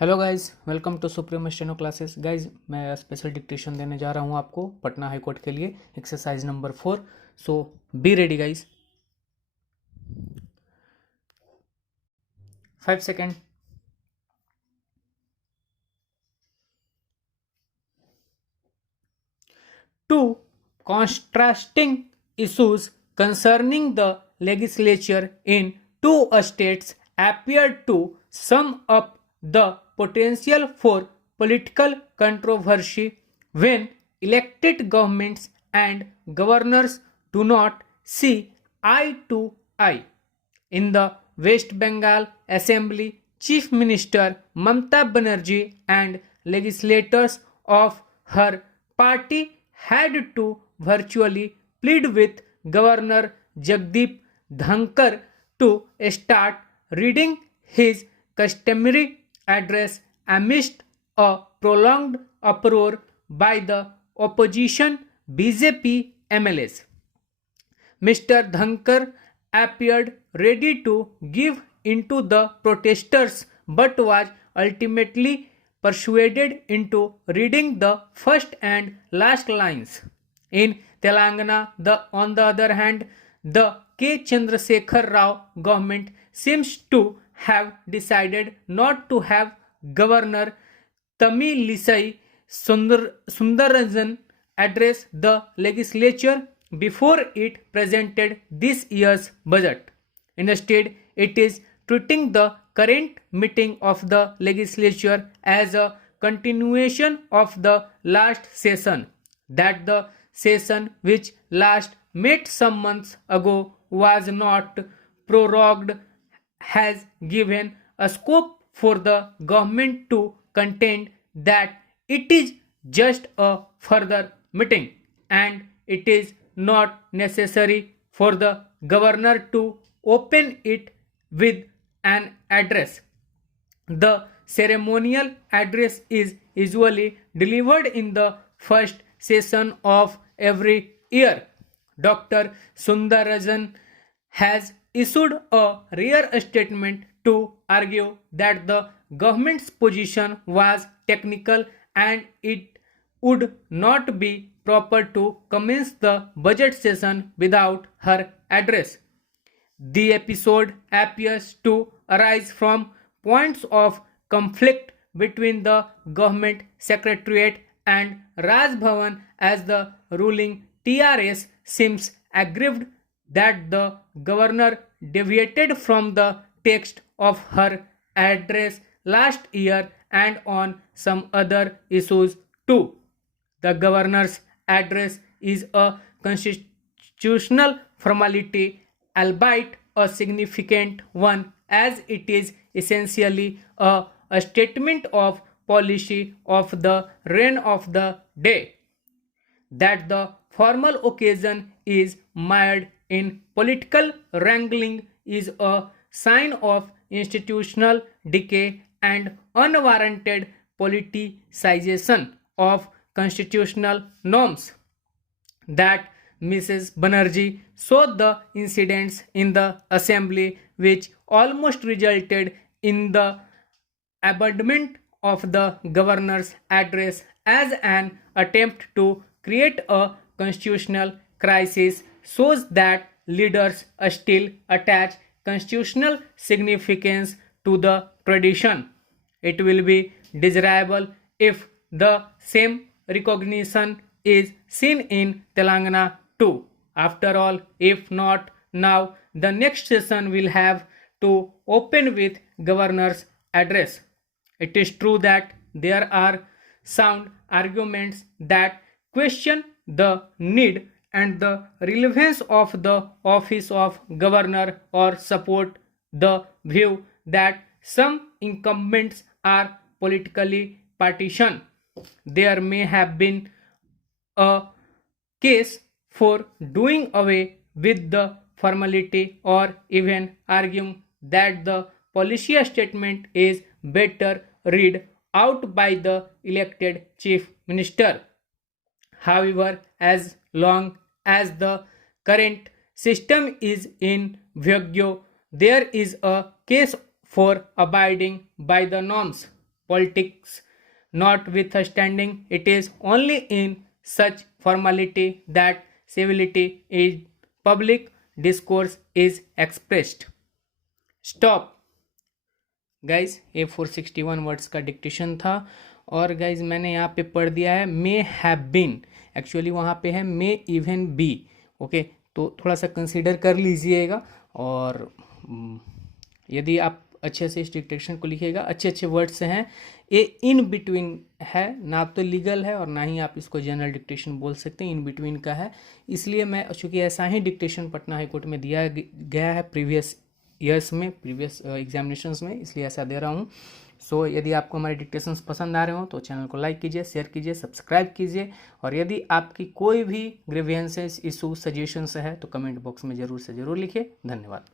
Hello guys, welcome to supreme steno classes. Guys, मैं special dictation देने जा रहा हूँ आपको पटना हाई कोर्ट के लिए, exercise number 4। So be ready guys. 5 second. Two contrasting issues concerning the legislature in two states appear to sum up the potential for political controversy when elected governments and governors do not see eye to eye. In the West Bengal Assembly, Chief Minister Mamata Banerjee and legislators of her party had to virtually plead with Governor Jagdeep Dhankar to start reading his customary address amidst a prolonged uproar by the opposition BJP MLAs. Mr. Dhankar appeared ready to give into the protesters but was ultimately persuaded into reading the first and last lines. In Telangana, on the other hand, the K. Chandrasekhar Rao government seems to have decided not to have Governor Tamilisai Sundarajan address the legislature before it presented this year's budget. Instead, it is treating the current meeting of the legislature as a continuation of the last session. That the session which last met some months ago was not prorogued has given a scope for the government to contend that it is just a further meeting and it is not necessary for the governor to open it with an address. The ceremonial address is usually delivered in the first session of every year. Dr. Sundarajan has issued a rare statement to argue that the government's position was technical and it would not be proper to commence the budget session without her address. The episode appears to arise from points of conflict between the government secretariat and Raj Bhavan as the ruling TRS seems aggrieved that the governor deviated from the text of her address last year and on some other issues too. The governor's address is a constitutional formality, albeit a significant one, as it is essentially a statement of policy of the reign of the day. That the formal occasion is mired in political wrangling is a sign of institutional decay and unwarranted politicization of constitutional norms. That Mrs. Banerjee saw the incidents in the assembly which almost resulted in the abandonment of the governor's address as an attempt to create a constitutional crisis shows that leaders still attach constitutional significance to the tradition. It will be desirable if the same recognition is seen in Telangana too. After all, if not now, the next session will have to open with governor's address. It is true that there are sound arguments that question the need and the relevance of the office of governor or support the view that some incumbents are politically partisan. There may have been a case for doing away with the formality or even arguing that the policy statement is better read out by the elected chief minister. However, as long as the current system is in vigor, there is a case for abiding by the norms. politics notwithstanding, it is only in such formality that civility in public discourse is expressed. Stop guys, ये 461 words का dictation था। और guys मैंने यहाँ पे पढ़ दिया है मे हैव बीन, एक्चुअली वहाँ पे है मे इवन बी। ओके, तो थोड़ा सा कंसीडर कर लीजिएगा। और यदि आप अच्छे से इस डिक्टेशन को लिखिएगा, अच्छे अच्छे वर्ड्स हैं, ये इन बिटवीन है, ना तो लीगल है और ना ही आप इसको जनरल डिक्टेशन बोल सकते हैं, इन बिटवीन का है। इसलिए मैं, चूँकि ऐसा ही डिक्टेशन पटना हाई कोर्ट में दिया गया है प्रीवियस ईयर्स में, प्रीवियस एग्जामिनेशंस में, इसलिए ऐसा दे रहा हूँ। सो यदि आपको हमारे डिक्टेशंस पसंद आ रहे हो तो चैनल को लाइक कीजिए, शेयर कीजिए, सब्सक्राइब कीजिए। और यदि आपकी कोई भी ग्रीवेंसेस, इशू, सजेशंस है तो कमेंट बॉक्स में ज़रूर से ज़रूर लिखिए। धन्यवाद।